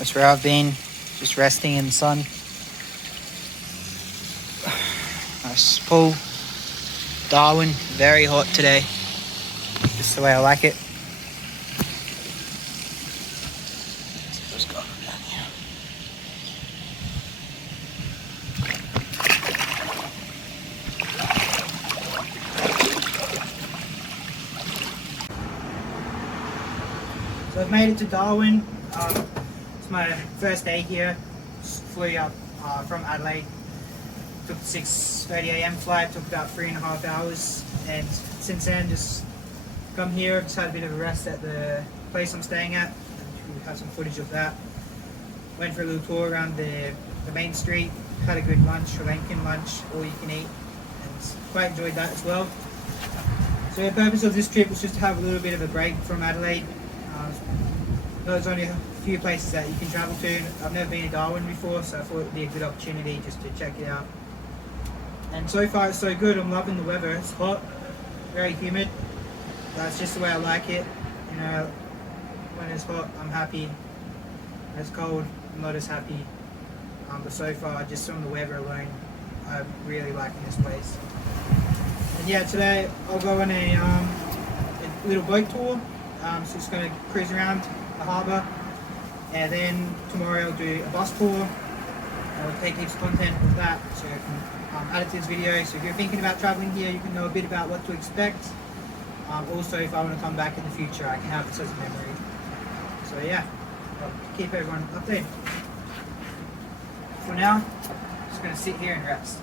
That's where I've been, just resting in the sun. Nice pool. Darwin, very hot today. Just the way I like it. What's going on down here? So I've made it to Darwin. It's my first day here. Just flew up from Adelaide. Took the 6:30 a.m. flight. Took about 3.5 hours. And since then, just come here. Just had a bit of a rest at the place I'm staying at. We have some footage of that. Went for a little tour around the main street. Had a good lunch, Sri Lankan lunch, all you can eat. And quite enjoyed that as well. So the purpose of this trip was just to have a little bit of a break from Adelaide. There's only a few places that you can travel to. I've never been to Darwin before, so I thought it would be a good opportunity just to check it out. And so far it's so good. I'm loving the weather. It's hot, very humid. That's just the way I like it. You know, when it's hot, I'm happy. When it's cold, I'm not as happy. But so far, just from the weather alone, I'm really liking this place. And yeah, today I'll go on a little boat tour. So just going to cruise around the harbour, and then tomorrow I'll do a bus tour. I'll take heaps of content of that, so I can add it to this video. So if you're thinking about travelling here, you can know a bit about what to expect. Also, if I want to come back in the future, I can have this as a memory. So yeah, I'll keep everyone updated. For now, I'm just going to sit here and rest.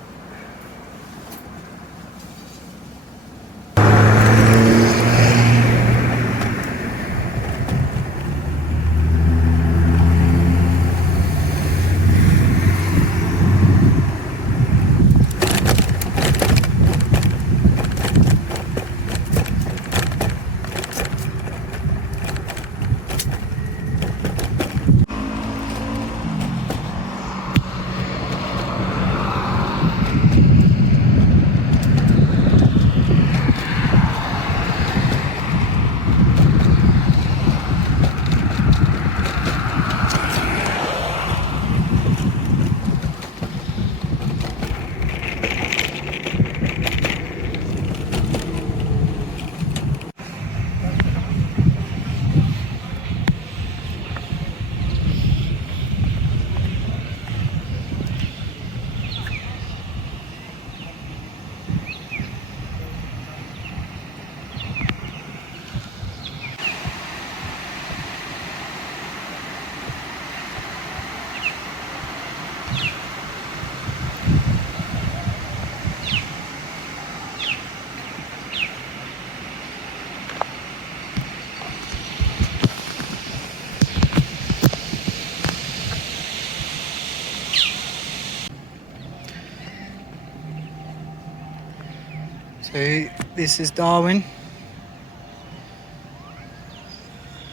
So this is Darwin.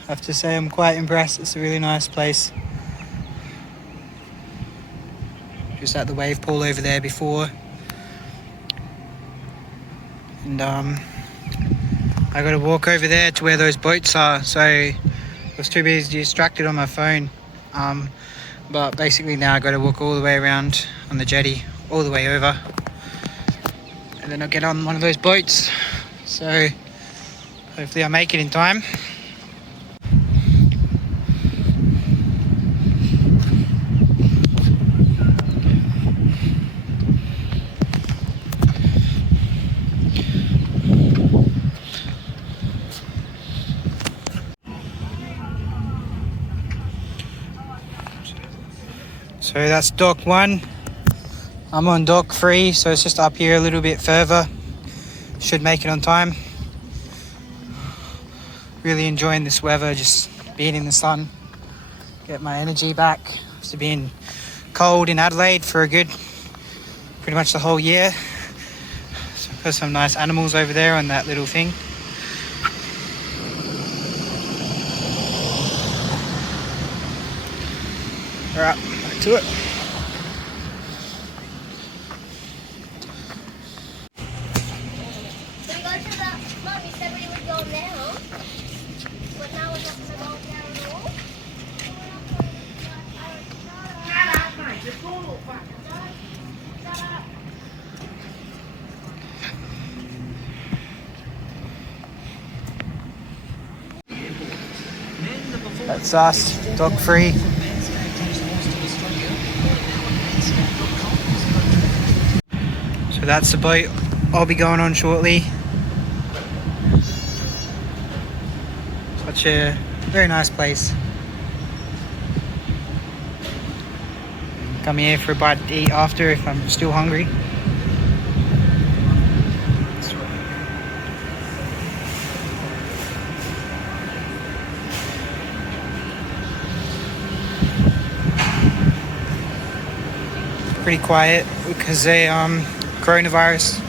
I have to say I'm quite impressed. It's a really nice place. Just at the wave pool over there before. And I got to walk over there to where those boats are. So I was too busy distracted on my phone. But basically now I got to walk all the way around on the jetty, all the way over. And then I'll get on one of those boats. So hopefully I make it in time. So that's dock 1. I'm on dock 3, so it's just up here a little bit further. Should make it on time. Really enjoying this weather, just being in the sun. Get my energy back after being cold in Adelaide for a good, pretty much the whole year. So got some nice animals over there on that little thing. Alright, back to it. That's us, dog free. So that's the boat I'll be going on shortly. Such a very nice place. Come here for a bite to eat after if I'm still hungry. Pretty quiet because they coronavirus.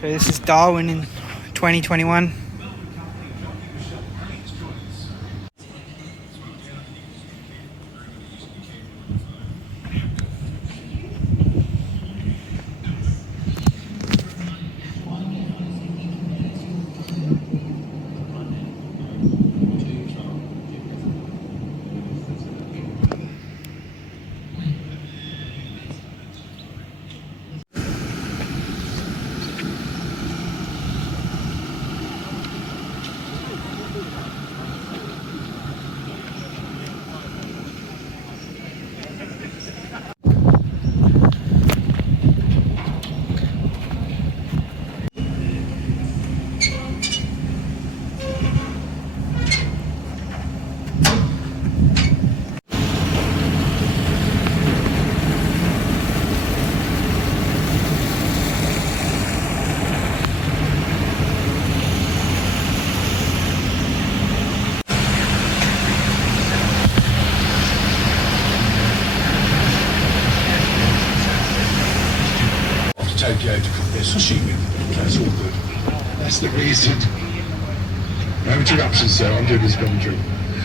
So this is Darwin in 2021. Tokyo to cook their sushi with. That's all good. That's the reason. No interruptions, sir. I'm doing this commentary.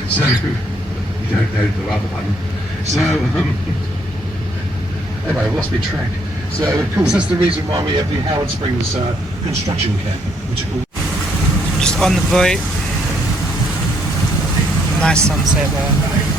So, you don't know the other one. So, anyway, I've lost my track. So, of course, that's the reason why we have the Howard Springs construction camp, which are called... Just on the boat. Nice sunset there.